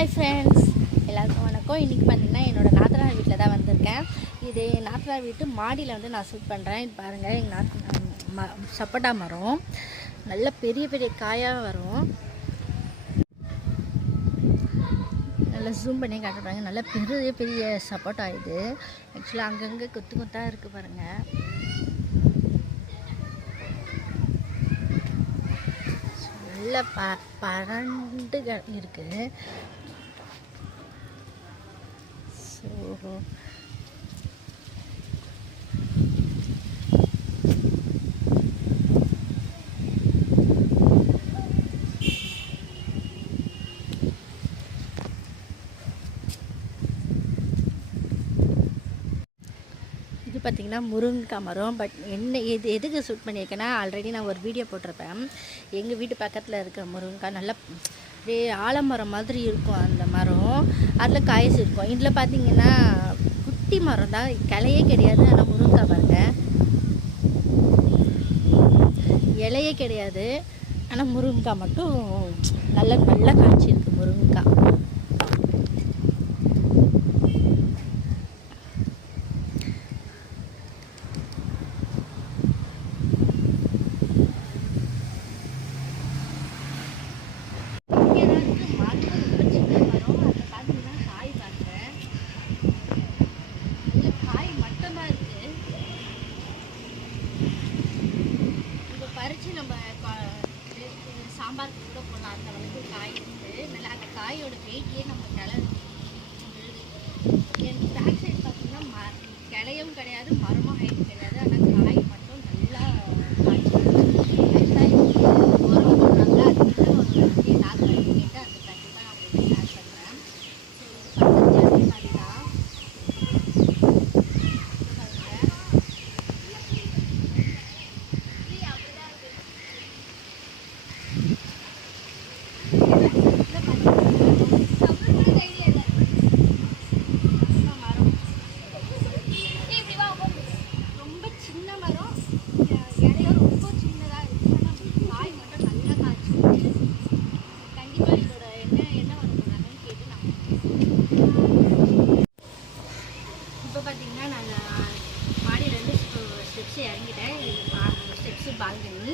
Hi friends, எல்லாருக்கும் வணக்கம். இன்றைக்கி பார்த்திங்கன்னா என்னோடய நாத்தனார் வீட்டில் தான் வந்திருக்கேன். இது நாத்தனார் வீட்டு மாடியில் வந்து நான் ஷூட் பண்ணுறேன். இது பாருங்கள், எங்கள் சப்போட்டா மரம் நல்ல பெரிய பெரிய காயாக வரும். நல்லா ஜூம் பண்ணி காட்டுறாங்க. நல்ல பெரிய பெரிய சப்போட்டா இது. ஆக்சுவலாக அங்கங்கே கொத்து கொத்தாக இருக்குது பாருங்கள். நல்ல பரண்டு இருக்குது. ஸோ இது பார்த்திங்கன்னா முருங்கைக்காய் மரம். பட் எதுக்கு ஷூட் பண்ணியிருக்கேன்னா, ஆல்ரெடி நான் ஒரு வீடியோ போட்டிருப்பேன். எங்கள் வீட்டு பக்கத்தில் இருக்கிற முருங்கைக்காய் நல்லா அப்படியே ஆலமரம் மாதிரி இருக்கும். அந்த மரம் அதில் காய்ச்சி இருக்கும். இதில் பார்த்திங்கன்னா குட்டி மரம் தான், கிளையே கிடையாது. ஆனால் முருங்கைக்காய் பாருங்கள், இலையே கிடையாது. ஆனால் முருங்கைக்காய் மட்டும் நல்லா காய்ச்சி இருக்குது முருங்கைக்காய். பறித்து நம்ம சாம்பாருக்கு கூட போடலாம். அந்த அளவுக்கு காய் இருக்குது. நல்லா அந்த காயோட வெயிட்லேயே நம்ம என் பேக் சைடு பார்த்திங்கன்னா கிளையும் கிடையாது, மரமும் ஹைட் கிடையாது. ஆனால் காய் மட்டும் நல்லா காய்ச்சி உரம் போடுறாங்க. அதுக்கு ஒரு நாற்று கேட்டு அது கண்டிப்பாக நான் உங்களுக்கு ஷேர் பண்ணுறேன். ஸோ இது பக்கத்து அதே மாதிரி தான். இப்போ பார்த்தீங்கன்னா நான் மாடியிலேருந்து ஸ்டெப்ஸ் இறங்கிட்டேன். Steps balcony.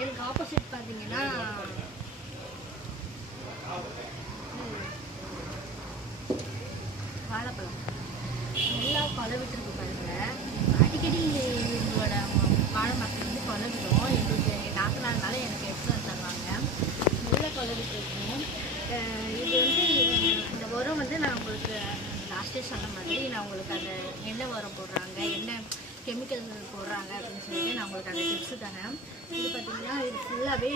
எனக்கு ஆப்போசிட் பார்த்தீங்கன்னா வாழைப்பழம் நல்லா கொலை விட்டுருக்கு பாருங்கள். அடிக்கடி எங்களோட வாழை மரத்தில் வந்து கொலை விடும். எங்களுக்கு நாத்தனால எனக்கு எடுத்து வந்து தருவாங்க. நல்லா கொலை விட்டுருக்கோம். இது வந்து இந்த உரம் வந்து நான் உங்களுக்கு லாஸ்ட்டே சொன்ன மாதிரி நான் உங்களுக்கு அந்த என்ன உரம் போடுறாங்க, என்ன கெமிக்கல் போடுறாங்க அப்படின்னு சொல்லிட்டு நான் உங்களுக்கு அந்த டிப்ஸு தரேன். இது பார்த்திங்கன்னா இது ஃபுல்லாகவே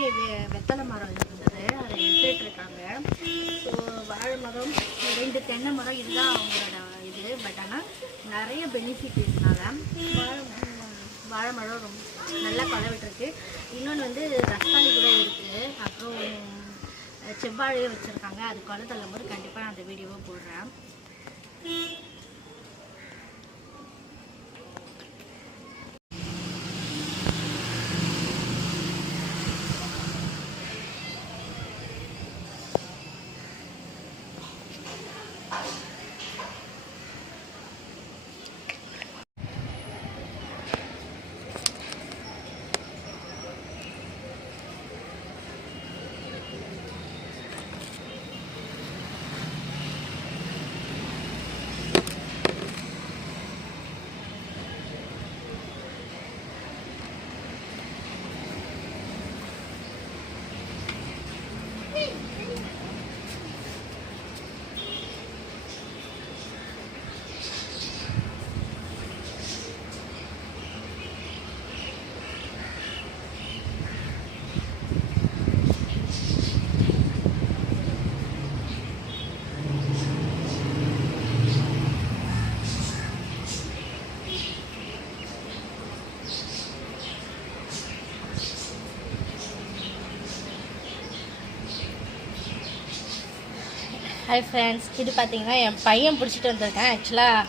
வெத்தலை மரம் இருந்தது, அதை எடுத்துகிட்டு இருக்காங்க. ஸோ வாழை மரம், 2 தென்னை மரம், இதுதான் அவங்களோட இது. பட் ஆனால் நிறைய பெனிஃபிட் இதனால. வாழை மரம் ரொம்ப நல்லா கொலை விட்டுருக்கு. இன்னொன்று வந்து ரஸ்தாளி கூட இருக்குது. அப்புறம் செவ்வாழையே வச்சுருக்காங்க. அது கொலை தள்ளும்போது கண்டிப்பாக நான் அந்த வீடியோவை போடுறேன். ஹாய் ஃப்ரெண்ட்ஸ், இது பார்த்தீங்கன்னா என் பையன் பிடிச்சிட்டு வந்திருக்கேன். ஆக்சுவலாக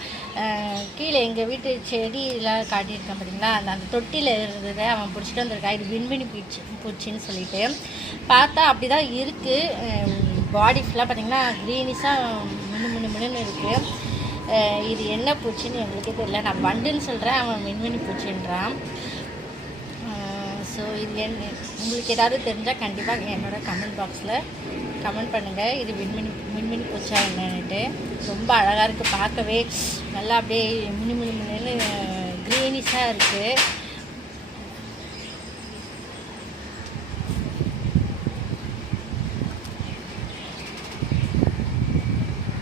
கீழே எங்கள் வீட்டு செடியெலாம் காட்டியிருக்கேன் பார்த்தீங்களா, அந்த தொட்டியில் இருந்ததை அவன் பிடிச்சிட்டு வந்திருக்கான். இது விண்வெளி பூச்சின்னு சொல்லிட்டு பார்த்தா அப்படி தான் இருக்குது. பாடி ஃபுல்லாக பார்த்திங்கன்னா க்ரீனிஷாக மின்னு இருக்குது. இது என்ன பூச்சின்னு எங்களுக்கே தெரியல. நான் வண்டுன்னு சொல்கிறேன், அவன் மின்மினி பூச்சின்றான். ஸோ இது உங்களுக்கு ஏதாவது தெரிஞ்சால் கண்டிப்பாக என்னோடய கமெண்ட் பாக்ஸில் கமெண்ட் பண்ணுங்கள். இது மின்மினி பூச்சா என்னன்னுட்டு. ரொம்ப அழகாக இருக்குது பார்க்கவே, நல்லா அப்படியே மின்னு க்ரீனிஷாக இருக்குது.